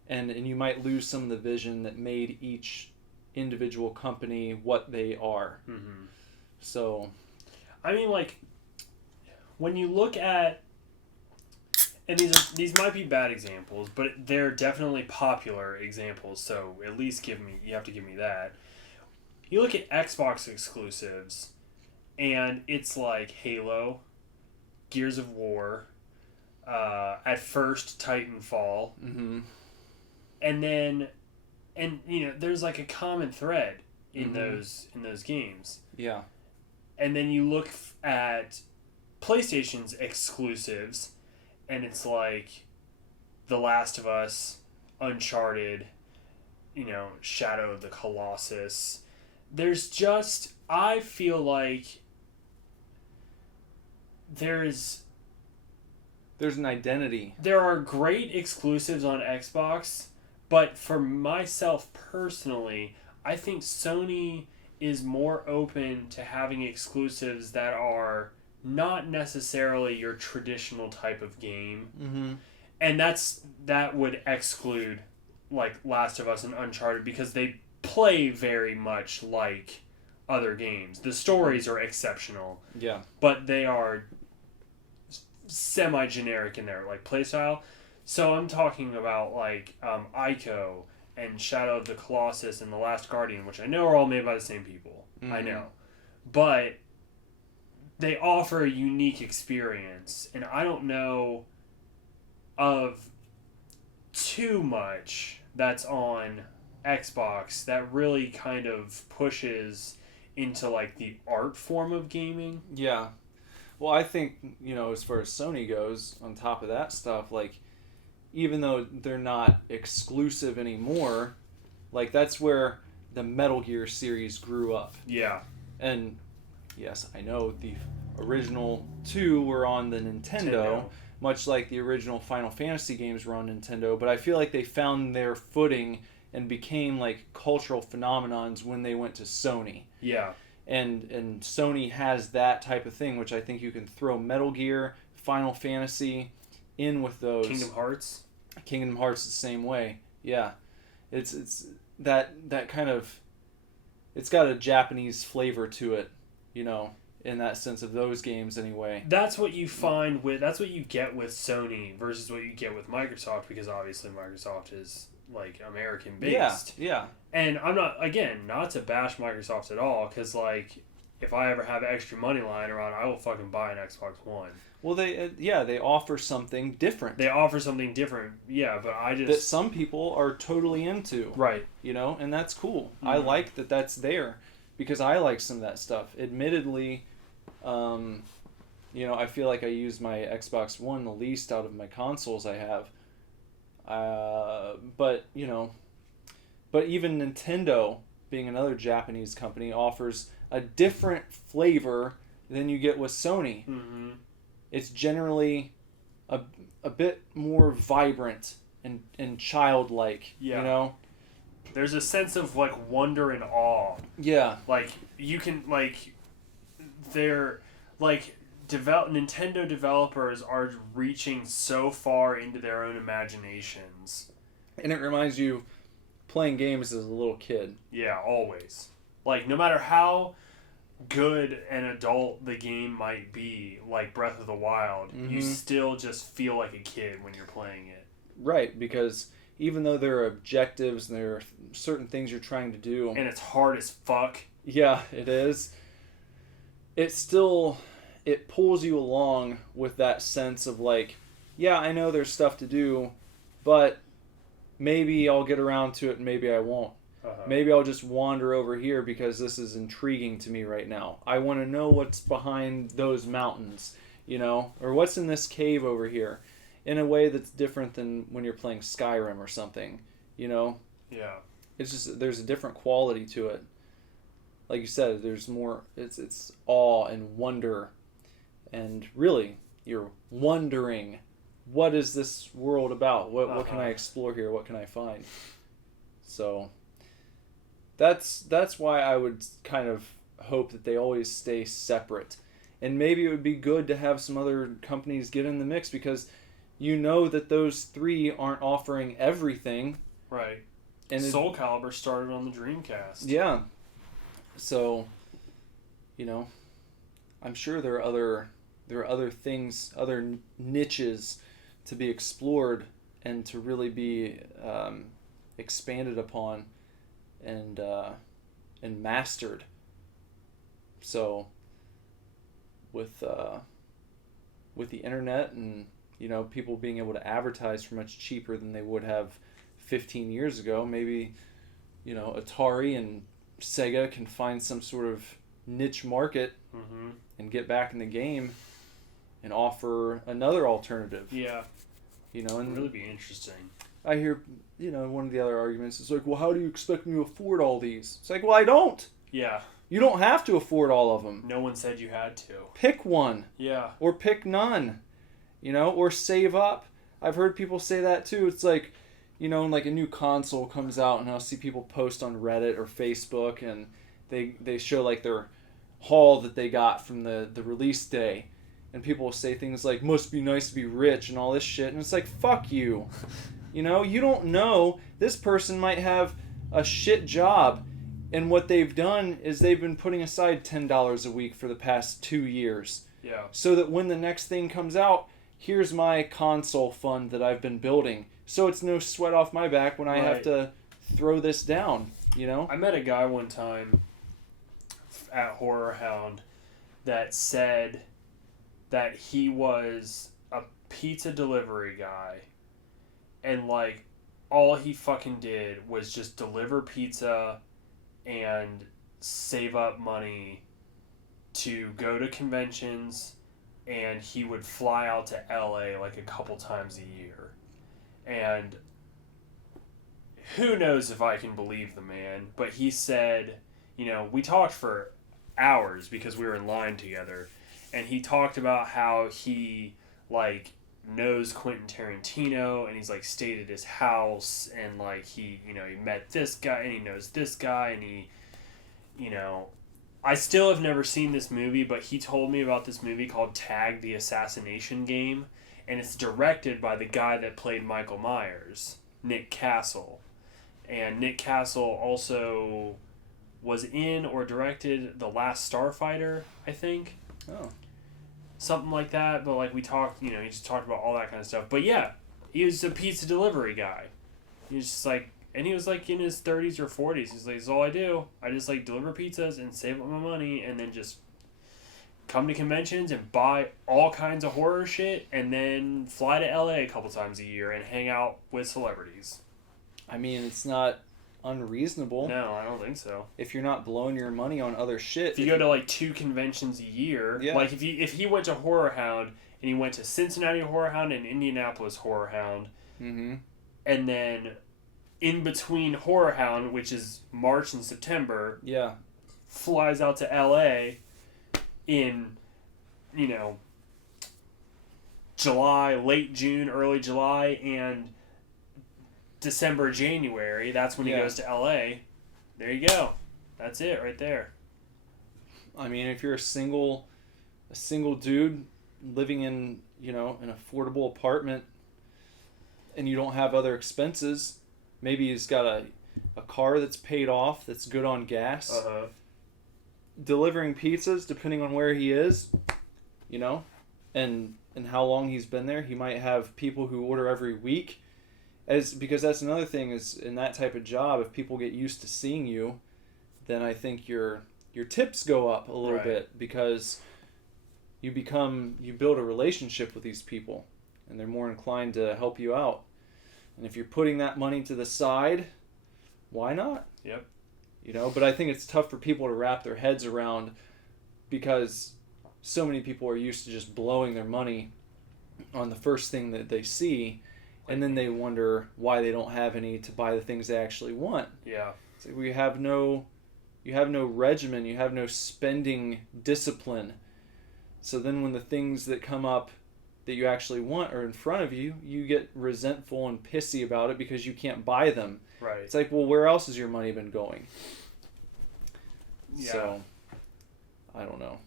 And you might lose some of the vision that made each individual company what they are. Mm-hmm. So, I mean, like, when you look at, and these might be bad examples, but they're definitely popular examples. So at least you have to give me that. You look at Xbox exclusives, and it's like Halo, Gears of War, at first Titanfall, mm-hmm. and then, there's like a common thread in Mm-hmm. those games. Yeah. And then you look at PlayStation's exclusives, and it's like The Last of Us, Uncharted, Shadow of the Colossus. There's just, I feel like there's an identity. there are great exclusives on Xbox, but for myself personally, I think Sony is more open to having exclusives that are not necessarily your traditional type of game. Mm-hmm. And that would exclude like Last of Us and Uncharted, because they play very much like other games. The stories are exceptional, Yeah. but they are semi-generic in their like playstyle. So I'm talking about like Ico and Shadow of the Colossus and The Last Guardian, which I know are all made by the same people. Mm-hmm. I know. But they offer a unique experience, and I don't know of too much that's on Xbox that really kind of pushes into like the art form of gaming. Yeah. Well, I think, as far as Sony goes, on top of that stuff, like, even though they're not exclusive anymore, like, that's where the Metal Gear series grew up. Yeah. And, yes, I know the original two were on the Nintendo, much like the original Final Fantasy games were on Nintendo, but I feel like they found their footing and became like cultural phenomenons when they went to Sony. Yeah. And Sony has that type of thing, which I think you can throw Metal Gear, Final Fantasy in with those. Kingdom Hearts the same way. Yeah. It's that kind of, it's got a Japanese flavor to it, you know, in that sense of those games anyway. That's what you find that's what you get with Sony versus what you get with Microsoft, because obviously Microsoft is like American based. Yeah. And I'm not to bash Microsoft at all, because like if I ever have extra money lying around, I will fucking buy an Xbox One. Well, they offer something different. They offer something different, yeah, but I just... that some people are totally into. Right. You know, and that's cool. Mm-hmm. I like that that's there, because I like some of that stuff. Admittedly, you know, I feel like I use my Xbox One the least out of my consoles I have. But, you know, but even Nintendo, being another Japanese company, offers a different flavor than you get with Sony. Mm-hmm. It's generally a bit more vibrant and childlike, Yeah. you know? There's a sense of like wonder and awe. Yeah. Like you can like they're like Nintendo developers are reaching so far into their own imaginations. And it reminds you playing games as a little kid. Yeah, always. Like no matter how good an adult the game might be, like Breath of the Wild, Mm-hmm. you still just feel like a kid when you're playing it. Right, because even though there are objectives and there are certain things you're trying to do, And it's hard as fuck. yeah, it is, it pulls you along with that sense of like, yeah, I know there's stuff to do, but maybe I'll get around to it and maybe I won't. Uh-huh. Maybe I'll just wander over here because this is intriguing to me right now. I want to know what's behind those mountains, you know, or what's in this cave over here, in a way that's different than when you're playing Skyrim or something, you know? Yeah. It's just, there's a different quality to it. Like you said, there's more, it's awe and wonder, and really, you're wondering, what is this world about? What can I explore here? What can I find? So... That's why I would kind of hope that they always stay separate. And maybe it would be good to have some other companies get in the mix, because you know that those three aren't offering everything. Right. And Soul Calibur started on the Dreamcast. Yeah. So, you know, I'm sure there are other things, other niches to be explored and to really be expanded upon and mastered. So with the internet and, you know, people being able to advertise for much cheaper than they would have 15 years ago, maybe, you know, Atari and Sega can find some sort of niche market Mm-hmm. and get back in the game and offer another alternative. Yeah. You know, It'd and really be interesting. I hear, you know, one of the other arguments is like, well, how do you expect me to afford all these? It's like, well, I don't. Yeah. You don't have to afford all of them. No one said you had to. Pick one. Yeah. Or pick none. You know, or save up. I've heard people say that too. It's like, you know, like a new console comes out and I'll see people post on Reddit or Facebook and they show like their haul that they got from the release day. And people will say things like, must be nice to be rich and all this shit. And it's like, fuck you. You know, you don't know. This person might have a shit job, and what they've done is they've been putting aside $10 a week for the past 2 years. Yeah. So that when the next thing comes out, here's my console fund that I've been building. So it's no sweat off my back when I have to throw this down, you know? I met a guy one time at Horror Hound that said that he was a pizza delivery guy, and like all he fucking did was just deliver pizza and save up money to go to conventions, and he would fly out to LA like a couple times a year. And who knows if I can believe the man, but he said, you know, we talked for hours because we were in line together, and he talked about how he like knows Quentin Tarantino, and he's like stayed at his house, and like he met this guy, and he knows this guy, and he, I still have never seen this movie, but he told me about this movie called Tag the Assassination Game, and it's directed by the guy that played Michael Myers, Nick Castle. And Nick Castle also was in or directed The Last Starfighter, I think. Oh. Something like that, but like we talked, he just talked about all that kind of stuff. But yeah, he was a pizza delivery guy. He was just like, and he was like in his 30s or 40s. He's like, this is all I do. I just like deliver pizzas and save up my money and then just come to conventions and buy all kinds of horror shit and then fly to LA a couple times a year and hang out with celebrities. I mean, it's not unreasonable. No, I don't think so. If you're not blowing your money on other shit. If you go to like 2 conventions a year, yeah. like if he went to Horror Hound and he went to Cincinnati Horror Hound and Indianapolis Horror Hound, mm-hmm. and then in between Horror Hound, which is March and September, yeah, flies out to LA in, July, late June, early July, and December, January, that's when he goes to LA. There you go. That's it right there. I mean, if you're a single dude living in, an affordable apartment and you don't have other expenses, maybe he's got a car that's paid off, that's good on gas. Uh-huh. Delivering pizzas, depending on where he is, and how long he's been there. He might have people who order every week. Because that's another thing is in that type of job, if people get used to seeing you, then I think your tips go up a little bit because you build a relationship with these people and they're more inclined to help you out. And if you're putting that money to the side, why not? Yep. But I think it's tough for people to wrap their heads around because so many people are used to just blowing their money on the first thing that they see. And then they wonder why they don't have any to buy the things they actually want. Yeah. It's like you have no regimen, you have no spending discipline. So then when the things that come up that you actually want are in front of you, you get resentful and pissy about it because you can't buy them. Right. It's like, well, where else has your money been going? Yeah. So, I don't know.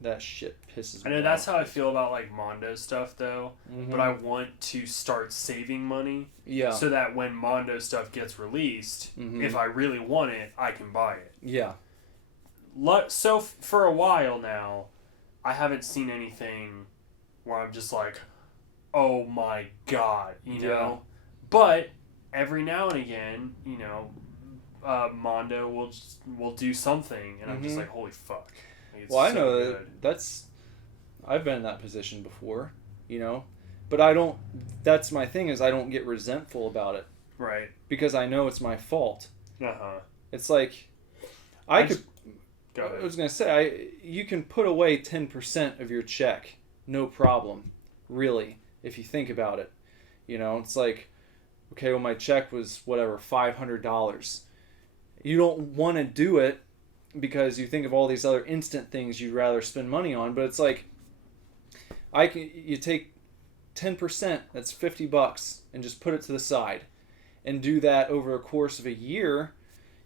That shit pisses me off. I know that's how I feel about like Mondo stuff though, mm-hmm. but I want to start saving money so that when Mondo stuff gets released, mm-hmm. if I really want it, I can buy it. Yeah. So for a while now, I haven't seen anything where I'm just like, oh my god, know? But every now and again, Mondo will do something and I'm just like, holy fuck. Well, I know I've been in that position before, but I don't, that's my thing is I don't get resentful about it. Right. Because I know it's my fault. Uh-huh. It's like, I was going to say, you can put away 10% of your check, no problem, really, if you think about it. It's like, okay, well, my check was, whatever, $500. You don't want to do it because you think of all these other instant things you'd rather spend money on, but it's like, you take 10%, that's $50, and just put it to the side, and do that over a course of a year.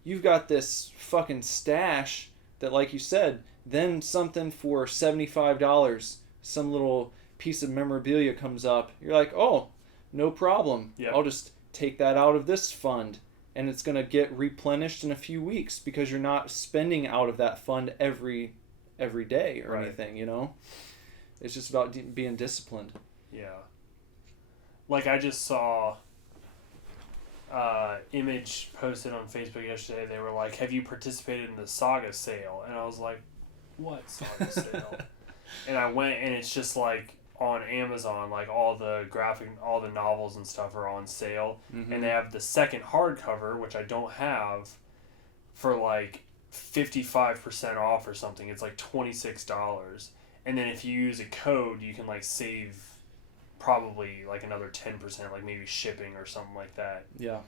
You've got this fucking stash that, like you said, then something for $75, some little piece of memorabilia comes up. You're like, oh, no problem. Yep. I'll just take that out of this fund. And it's going to get replenished in a few weeks because you're not spending out of that fund every day or anything, It's just about being disciplined. Yeah. Like I just saw Image posted on Facebook yesterday. They were like, have you participated in the Saga sale? And I was like, what Saga sale? And I went and it's just like on Amazon, like all the novels and stuff are on sale, mm-hmm. and they have the second hardcover, which I don't have, for like 55% off or something. It's like $26, and then if you use a code, you can like save probably like another 10%, like maybe shipping or something like that. Yeah.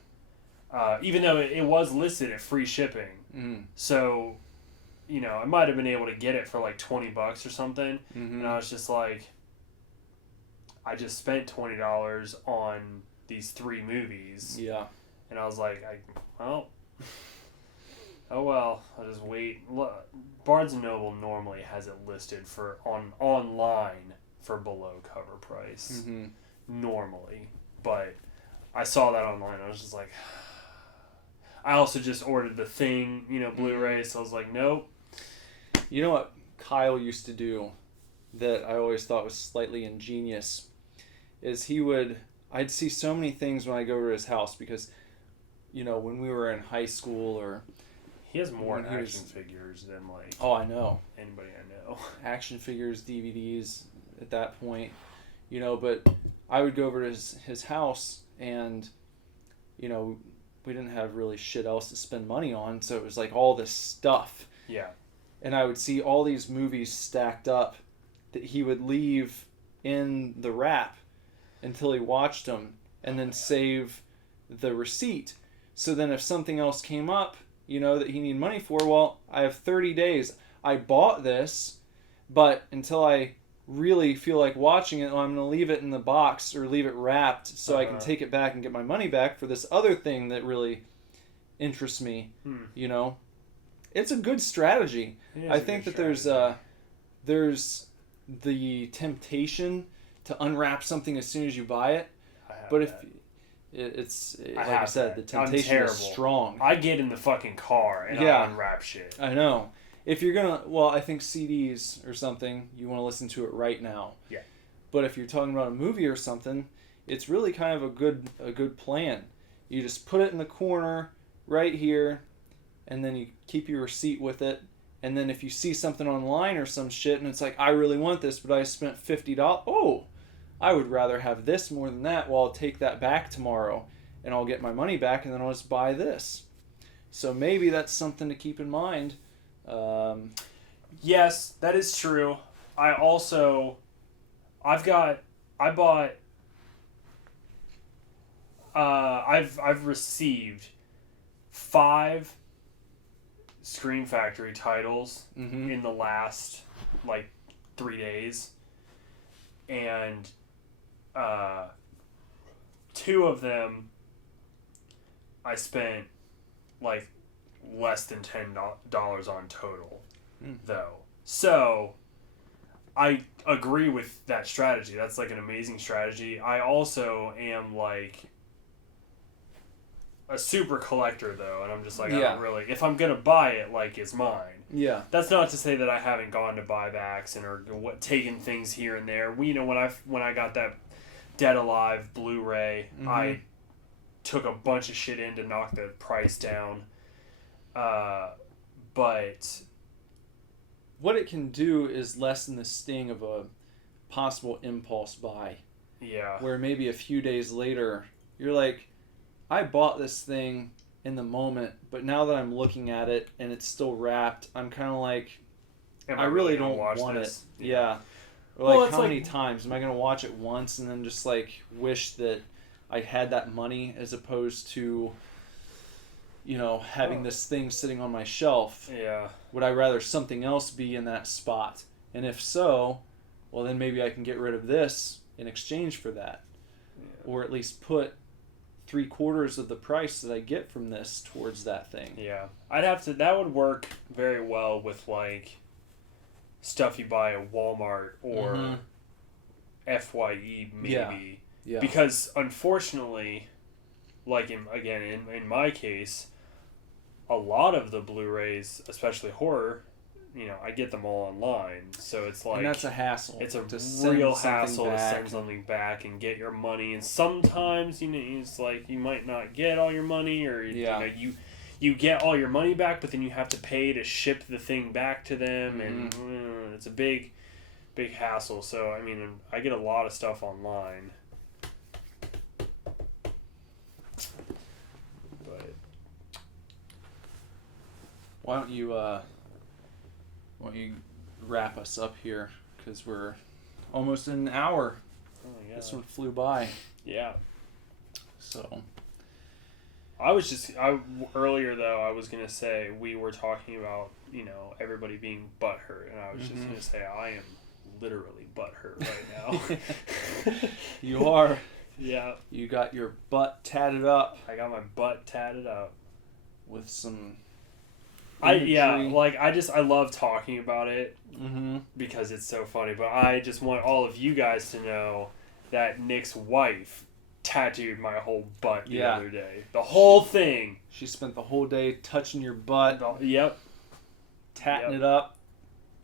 Even though it was listed at free shipping, so I might have been able to get it for like $20 or something, mm-hmm. and I was just like, I just spent $20 on these 3 movies. Yeah. And I was like, oh well, I'll just wait. Barnes & Noble normally has it listed for online for below cover price. Mm-hmm. Normally. But I saw that online. I was just like... I also just ordered the Thing, Blu-ray, so I was like, nope. You know what Kyle used to do that I always thought was slightly ingenious is I'd see so many things when I go to his house because, when we were in high school or... He has more action figures than, like... Oh, I know. Anybody I know. Action figures, DVDs at that point, but I would go over to his house and, we didn't have really shit else to spend money on, so it was like all this stuff. Yeah. And I would see all these movies stacked up that he would leave in the wrap until he watched them and then save the receipt. So then if something else came up, that he needed money for, well, I have 30 days. I bought this, but until I really feel like watching it, I'm going to leave it in the box or leave it wrapped so I can take it back and get my money back for this other thing that really interests me, It's a good strategy. I think that there's the temptation to unwrap something as soon as you buy it, but if it's like I said, the temptation is strong. I get in the fucking car and I unwrap shit. I know. If you're gonna, I think CDs or something, you want to listen to it right now. Yeah. But if you're talking about a movie or something, it's really kind of a good plan. You just put it in the corner right here, and then you keep your receipt with it. And then if you see something online or some shit, and it's like, I really want this, but I spent $50. Oh, I would rather have this more than that. Well, I'll take that back tomorrow, and I'll get my money back, and then I'll just buy this. So maybe that's something to keep in mind. Yes, that is true. I've received 5 Scream Factory titles in the last 3 days, and 2 of them I spent less than $10 on total, though. So, I agree with that strategy. That's an amazing strategy. I also am a super collector, though, and I'm just I don't really... If I'm gonna buy it, it's mine. Yeah. That's not to say that I haven't gone to buybacks or taken things here and there. When I got that Dead Alive Blu-ray, I took a bunch of shit in to knock the price down. But what it can do is lessen the sting of a possible impulse buy. Yeah. Where maybe a few days later, you're like, I bought this thing in the moment, but now that I'm looking at it and it's still wrapped, I'm kind of like, I really don't want it. Yeah. Or how many times? Am I going to watch it once and then just wish that I had that money as opposed to... having this thing sitting on my shelf. Yeah. Would I rather something else be in that spot? And if so, well, then maybe I can get rid of this in exchange for that. Yeah. Or at least put 3/4 of the price that I get from this towards that thing. Yeah. That would work very well with, stuff you buy at Walmart or FYE, maybe. Yeah. Because, unfortunately, in my case, a lot of the Blu-rays, especially horror, I get them all online. So it's and that's a hassle. It's a real hassle to send something back and get your money. And sometimes, it's you might not get all your money, or you get all your money back, but then you have to pay to ship the thing back to them, and it's a big hassle. So I get a lot of stuff online. Why don't you wrap us up here, because we're almost in an hour. Oh my God. This one flew by. Yeah. So. Earlier though, I was gonna say we were talking about everybody being butthurt, and I was just gonna say I am literally butthurt right now. You are. Yeah. You got your butt tatted up I got my butt tatted up. with some I imagery. love talking about it Mm-hmm. because it's so funny. But I just want all of you guys to know that Nick's wife tattooed my whole butt the other day. The whole thing. She spent the whole day touching your butt, Yep. tatting it up.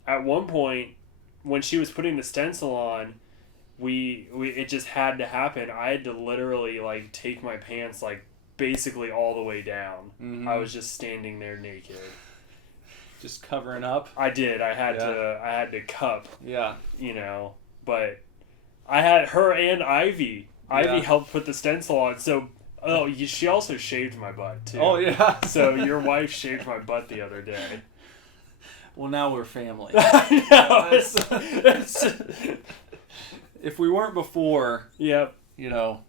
At one point, when she was putting the stencil on, it just had to happen. I had to literally like take my pants like basically all the way down. Mm-hmm. I was just standing there naked. Just covering up. I did. I had to cup. Yeah. You know, but I had her and Ivy. Ivy helped put the stencil on. So, she also shaved my butt too. Oh yeah. So your wife shaved my butt the other day. Well, now we're family. I know. If we weren't before, Yep. you know.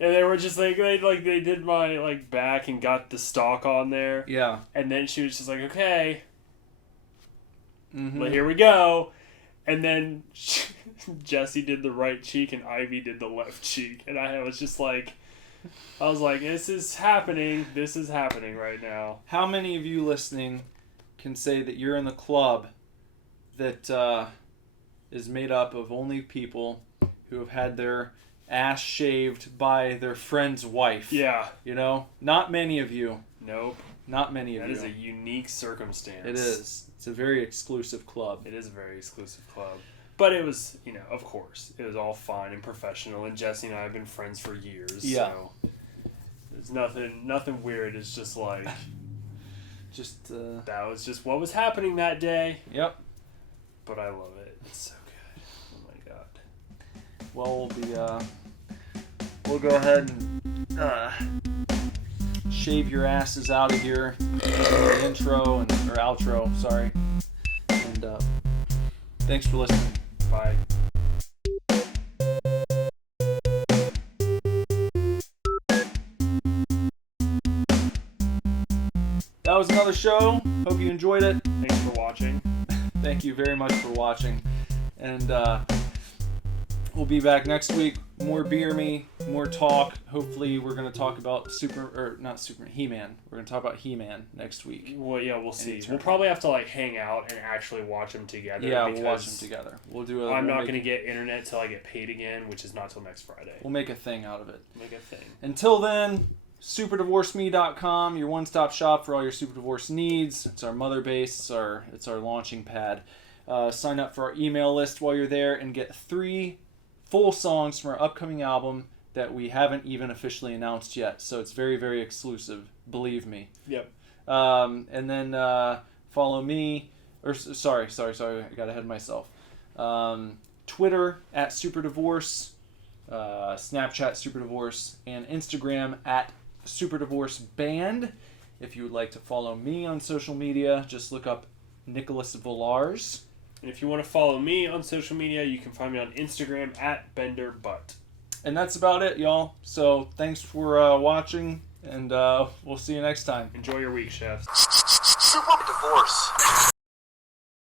And they were just like they did my like back and got the stalk on there. Yeah. And then she was just like, okay, Mm-hmm. well, here we go. And then Jesse did the right cheek and Ivy did the left cheek, and I was like, this is happening. This is happening right now. How many of you listening can say that you're in the club that is made up of only people who have had their ass shaved by their friend's wife? Yeah. You know? Not many of you. Nope. Not many of That you. is a unique circumstance. It is. It's a very exclusive club. It is a very exclusive club. But it was, of course, it was all fine and professional, and Jesse and I have been friends for years. Yeah. So there's nothing weird. It's just like, Just, that was just what was happening that day. Yep. But I love it. It's so good. Oh my god. Well, we'll go ahead and shave your asses out of here. The intro or outro, sorry. And thanks for listening. Bye. That was another show. Hope you enjoyed it. Thanks for watching. Thank you very much for watching. And we'll be back next week. More Beer Me, more talk. Hopefully we're going to talk about He-Man. We're going to talk about He-Man next week. Well, yeah, we'll see. Eternity. We'll probably have to like hang out and actually watch them together. Yeah, we'll watch them together. I'm not going to get internet till I get paid again, which is not till next Friday. We'll make a thing out of it. Make a thing. Until then, superdivorceme.com, your one-stop shop for all your super divorce needs. It's our mother base. It's our launching pad. Sign up for our email list while you're there and get 3 full songs from our upcoming album that we haven't even officially announced yet. So it's very, very exclusive. Believe me. Yep. And then follow me. Sorry. I got ahead of myself. Twitter at superdivorce. Snapchat superdivorce. And Instagram at superdivorceband. If you would like to follow me on social media, just look up Nicholas Villars. And if you want to follow me on social media, you can find me on Instagram at BenderButt. And that's about it, y'all. So thanks for watching, and we'll see you next time. Enjoy your week, chefs. Super divorce.